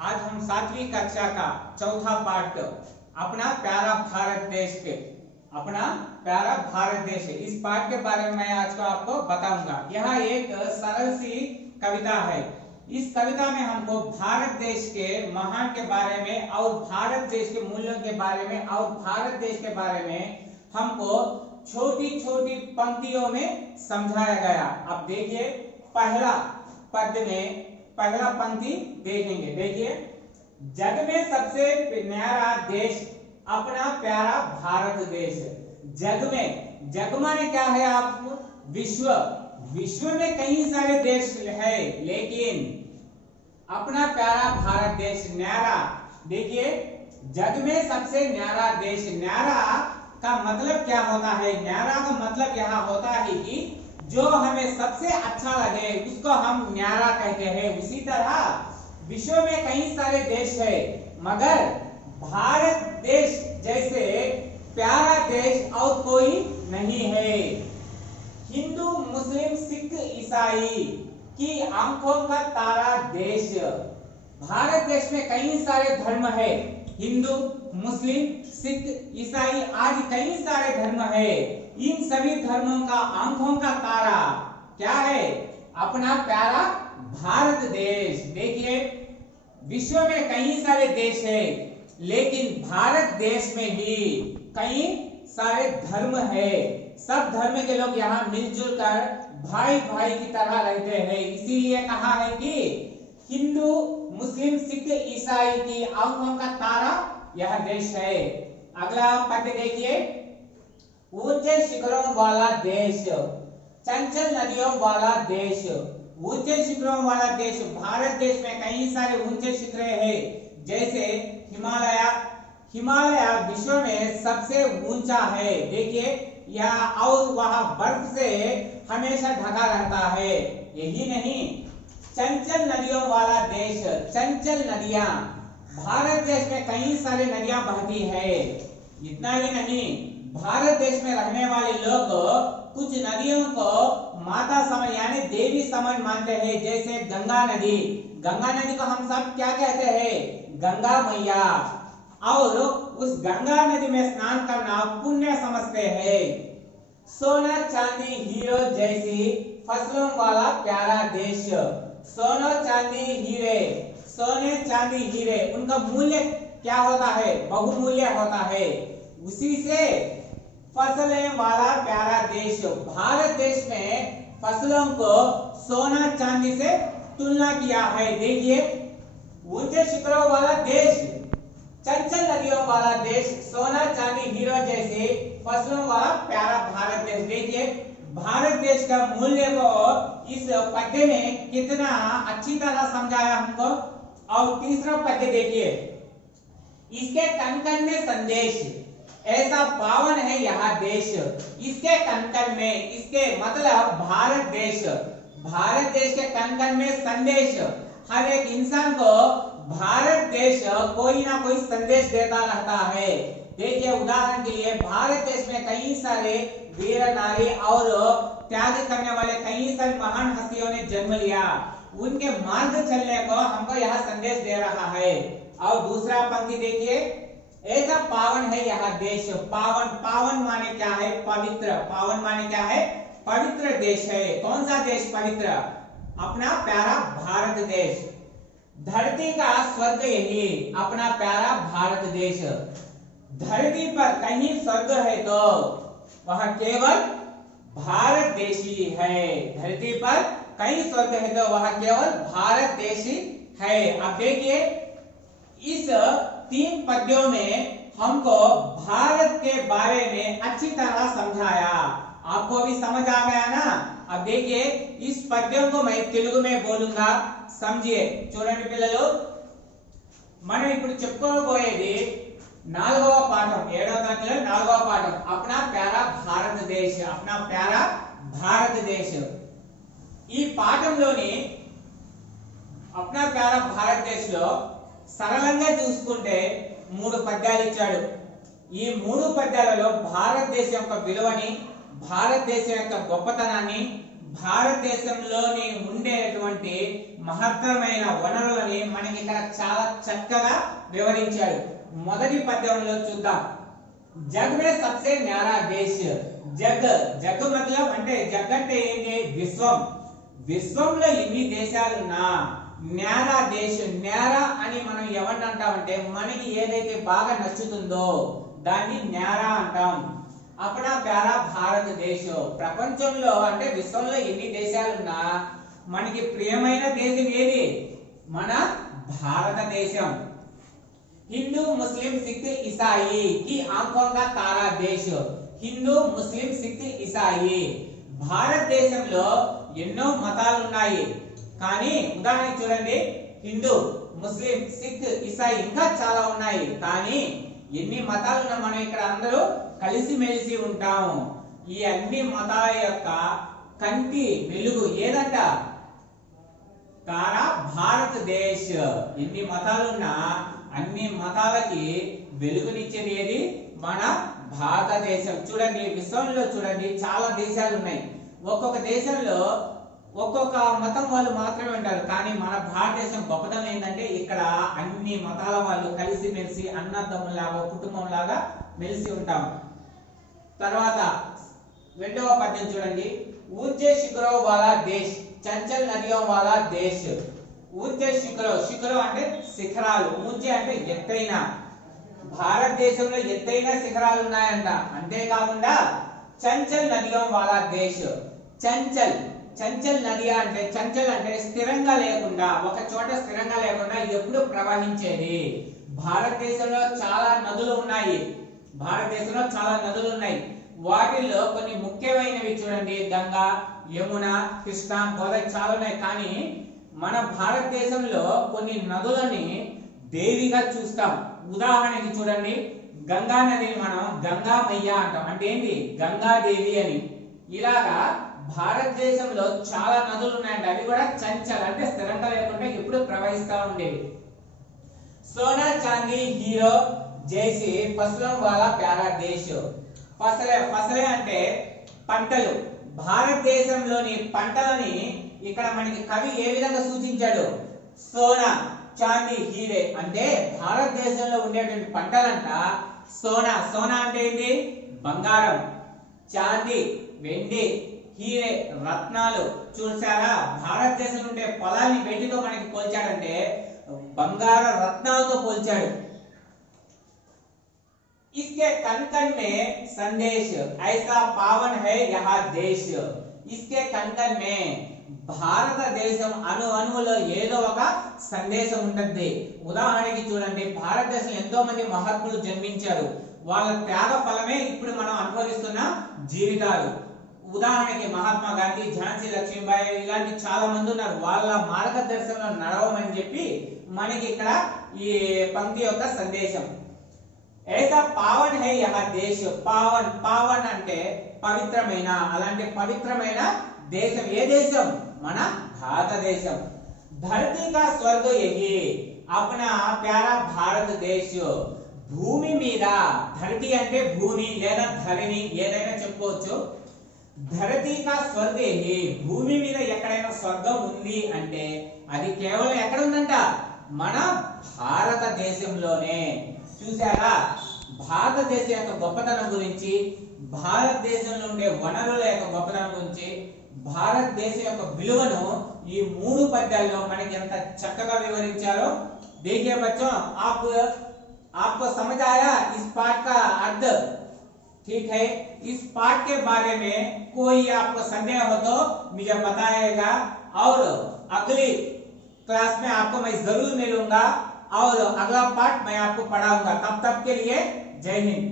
आज हम 7वीं कक्षा का चौथा पाठ अपना प्यारा भारत देश के अपना प्यारा भारत देश है, इस पाठ के बारे में मैं आज को आपको बताऊंगा। यह एक सरल सी कविता है। इस कविता में हमको भारत देश के महान के बारे में और भारत देश के मूल्यों के बारे में और भारत देश के बारे में हमको छोटी छोटी पंक्तियों में समझाया गया। अब देखिए पहला पद में पहला पंक्ति देखेंगे। देखिए, जग में सबसे न्यारा देश अपना प्यारा भारत देश। जग में, जग माने क्या है आपको? विश्व। विश्व में कई सारे देश है, लेकिन अपना प्यारा भारत देश न्यारा। देखिए, जग में सबसे न्यारा देश। न्यारा का मतलब क्या होता है? न्यारा का मतलब यहाँ होता है कि जो हमें सबसे अच्छा लगे उसको हम न्यारा कहते हैं। उसी तरह विश्व में कई सारे देश है, मगर भारत देश जैसे प्यारा देश और कोई नहीं है। हिंदू, मुस्लिम, सिख, ईसाई की आंखों का तारा देश। भारत देश में कई सारे धर्म है, हिंदू, मुस्लिम, सिख, ईसाई आदि कई सारे धर्म है। इन सभी धर्मों का आंखों का तारा क्या है? अपना प्यारा भारत देश। देखिए, विश्व में कई सारे देश है, लेकिन भारत देश में भी कई सारे धर्म है। सब धर्म के लोग यहाँ मिलजुल कर भाई भाई की तरह रहते हैं। इसीलिए कहा है कि हिंदू, मुस्लिम, सिख, ईसाई की आंखों का तारा यह देश है। अगला पद देखिए, ऊंचे शिखरों वाला देश, चंचल नदियों वाला देश। ऊंचे शिखरों वाला देश। भारत देश में कई सारे ऊंचे शिखर है, जैसे हिमालय। हिमालय विश्व में सबसे ऊंचा है। देखिए, यह और वह बर्फ से हमेशा ढका रहता है। यही नहीं, चंचल नदियों वाला देश। चंचल नदियां, भारत देश में कई सारे नदियां बहती है। इतना ही नहीं, भारत देश में रहने वाले लोग कुछ नदियों को माता समान यानी देवी समान मानते हैं, जैसे गंगा नदी। गंगा नदी को हम सब क्या कहते हैं? गंगा मैया। और उस गंगा नदी में स्नान करना पुण्य समझते हैं। सोना, चांदी, हीरो जैसी फसलों वाला प्यारा देश। सोना, चांदी, हीरे। सोने, चांदी, हीरे, उनका मूल्य क्या होता है? बहुमूल्य होता है। उसी से फसलें वाला प्यारा देश। भारत देश में फसलों को सोना चांदी से तुलना किया है। देखिए, ऊंचे शिखरों वाला देश, चंचल नदियों वाला देश, सोना, चांदी, हीरो जैसे फसलों वाला प्यारा भारत देश। देखिए, भारत देश का मूल्य को इस पद्य में कितना अच्छी तरह समझाया हमको। और तीसरा पद्य देखिए, इसके कण कण में संदेश, ऐसा पावन है यह देश। इसके कण कण में, इसके मतलब भारत देश। भारत देश के कण कण में संदेश। हर एक इंसान को भारत देश कोई ना कोई संदेश देता रहता है। देखिए, उदाहरण के लिए भारत देश में कई सारे वीर नारी और त्याग करने वाले कई सारे महान हस्तियों ने जन्म लिया। उनके मार्ग चलने को हमको यह संदेश दे रहा है। और दूसरा पंक्ति देखिए, ऐसा पावन है यह देश। पावन, पावन माने क्या है? पवित्र। पावन माने क्या है? पवित्र देश है। कौन सा देश पवित्र? अपना प्यारा भारत देश। धरती का स्वर्ग यही, अपना प्यारा भारत देश। धरती पर कहीं स्वर्ग है तो वह केवल भारत देश ही है। धरती पर कहीं स्वर्ग है तो वह केवल भारत देश ही है। अब देखिए, इस 3 पद्यों में हमको भारत के बारे में अच्छी तरह समझाया। आपको अभी समझ आ गया ना? अब देखिए, इस पद्यों को मैं तेलुगु में बोलूंगा, समझिए। చూడండి పిల్లలు, మనం ఇప్పుడు చెప్పుకోబోయేది 4వ పాఠం, 7వ తరగతిలో 4వ పాఠం, अपना प्यारा भारत देश। अपना प्यारा भारत देश। ఈ పాఠంలోని अपना प्यारा भारत देश లో సరళంగా చూసుకుంటే 3 పద్యాలు ఇచ్చాడు। ఈ 3 పద్యాలలో భారతదేశం యొక్క విలువని, భారతదేశం యొక్క గొప్పతనాన్ని, భారతదేశంలోని ఉండేటువంటి మహత్తరమైన వనరులని మనకి ఇక్కడ చాలా చక్కగా వివరించాడు. మొదటి పద్యంలో చూద్దాం. జగ్ మే సబ్సే న్యారా దేశ్. జగ్ జగ్ మతలబ్ అంటే జగ్ అంటే ఏంటి? విశ్వం. విశ్వంలో ఎన్ని దేశాలున్నా న్యారా దేశ్, న్యారా అని మనం ఎవరిని అంటామంటే మనకి ఏదైతే బాగా నచ్చుతుందో దాన్ని న్యారా అంటాం. అప్పుడు ప్యారా భారతదేశం. ప్రపంచంలో అంటే విశ్వంలో ఎన్ని దేశాలున్నా మనకి ప్రియమైన దేశం ఏది? మన భారతదేశం. హిందూ ముస్లిం సిక్ ఇసాయి కి ఆంఖోं का तारा देश. హిందూ ముస్లిం సిక్ ఇసాయి. భారతదేశంలో ఎన్నో మతాలు ఉన్నాయి, కానీ ఉదాహరణకి చూడండి, హిందూ ముస్లిం సిక్ ఇసాయి ఇంకా చాలా ఉన్నాయి, కానీ ఎన్ని మతాలు ఉన్నా మనం ఇక్కడ అందరూ కలిసిమెలిసి ఉంటాము. ఈ అన్ని మతాల యొక్క కంటి వెలుగు ఏదంట? తారా భారతదేశ్. ఎన్ని మతాలున్నా అన్ని మతాలకి వెలుగునిచ్చేది ఏది? మన భారతదేశం. చూడండి, విశ్వంలో చూడండి చాలా దేశాలు ఉన్నాయి. ఒక్కొక్క దేశంలో ఒక్కొక్క మతం వాళ్ళు మాత్రమే ఉంటారు, కానీ మన భారతదేశం గొప్పదనం ఏంటంటే ఇక్కడ అన్ని మతాల వాళ్ళు కలిసి మెలిసి అన్నదమ్ములాగా కుటుంబం లాగా మెలిసి ఉంటాం. తర్వాత రెండవ పద్యం చూడండి. ఊంచే శిఖరో వాలా దేశ్, చంచల్ నదియో వాలా దేశ్. ఊంచే శిఖరో, శిఖరో అంటే శిఖరాలు, ఊంచే అంటే ఎత్తైన. భారతదేశంలో ఎత్తైన శిఖరాలు ఉన్నాయంట. అంతేకాకుండా చంచల్ నదియో వాలా దేశ్. చంచల్, చంచల్ నది అంటే చంచల్ అంటే స్థిరంగా లేకుండా, ఒక చోట స్థిరంగా లేకుండా ఎప్పుడు ప్రవహించేది. భారతదేశంలో చాలా నదులు ఉన్నాయి. భారతదేశంలో చాలా నదులు ఉన్నాయి. వాటిల్లో కొన్ని ముఖ్యమైనవి చూడండి, గంగా, యమున, కృష్ణ, గోదావరి చాలా ఉన్నాయి. కానీ మన భారతదేశంలో కొన్ని నదులని దేవిగా చూస్తాం. ఉదాహరణకి చూడండి, గంగా నదిని మనం గంగా మయ్య అంటాం. అంటే ఏంటి? గంగాదేవి అని. ఇలాగా భారతదేశంలో చాలా నదులు ఉన్నాయండి. అవి కూడా చంచల్ అంటే స్థిరంగా లేకుండా ఎప్పుడు ప్రవహిస్తా ఉండేవి. సోనా చాందీ హీరో జైసి ఫసలం వాలా ప్యారా దేశ్. ఫసలే, ఫసలే అంటే పంటలు. భారతదేశంలోని పంటలని ఇక్కడ మనకి కవి ఏ విధంగా సూచించాడు? సోనా చాందీ హీరే అంటే భారతదేశంలో ఉండేటువంటి పంటలంట సోనా. సోనా అంటే ఏంటి? బంగారం. చాందీ వెండి, హీరే రత్నాలు. చూసారా, భారతదేశంలో ఉండే పొలాన్ని వెండితో మనకి పోల్చాడంటే బంగార రత్నాలతో పోల్చాడు. इसके कण कण में संदेश ऐसा पावन है यहाँ देश. इसके कण कण में భారతదేశం అణు అణువులో ఏదో ఒక సందేశం ఉంటుంది. ఉదాహరణకి చూడండి, భారతదేశంలో ఎంతో మంది మహాత్ములు జన్మించారు. వాళ్ళ త్యాగ ఫలమే ఇప్పుడు మనం అనుభవిస్తున్న జీవితాలు. ఉదాహరణకి మహాత్మా గాంధీ, ఝాన్సీ లక్ష్మీబాయి ఇలాంటి చాలా మంది ఉన్నారు. వాళ్ళ మార్గదర్శనంలో నడవమని చెప్పి మనకి ఇక్కడ ఈ పంక్తి యొక్క సందేశం. ऐसा पावन है यहाँ देश. पावन, पावन అంటే పవిత్రమైన. అలాంటి పవిత్రమైన దేశం ఏ దేశం? మన భారతదేశం. धरती का स्वर्ग यही अपना प्यारा भारत देश. భూమి మీద, ధరతి అంటే భూమి లేదా ధరణి ఏదైనా చెప్పుకోవచ్చు. ధరతి కా స్వర్గ యహీ, భూమి మీద ఎక్కడైనా స్వర్గం ఉంది అంటే అది కేవలం ఎక్కడ ఉందంట? మన భారతదేశంలోనే. చూసారా, భారతదేశం యొక్క గొప్పతనం గురించి, భారతదేశంలో ఉండే వనరుల యొక్క గొప్పతనం గురించి, భారతదేశం యొక్క విలువను ఈ మూడు పద్యాల్లో మనకి ఎంత చక్కగా వివరించారో. देखिए बच्चों, आपको समझ आया इस पाठ का अर्थ? ठीक है, इस पाठ के बारे में कोई आपको संदेह हो तो मुझे बताइएगा, और अगली क्लास में आपको मैं जरूर मिलूंगा और अगला पाठ मैं आपको पढ़ाऊंगा. तब तक के लिए जय हिंद.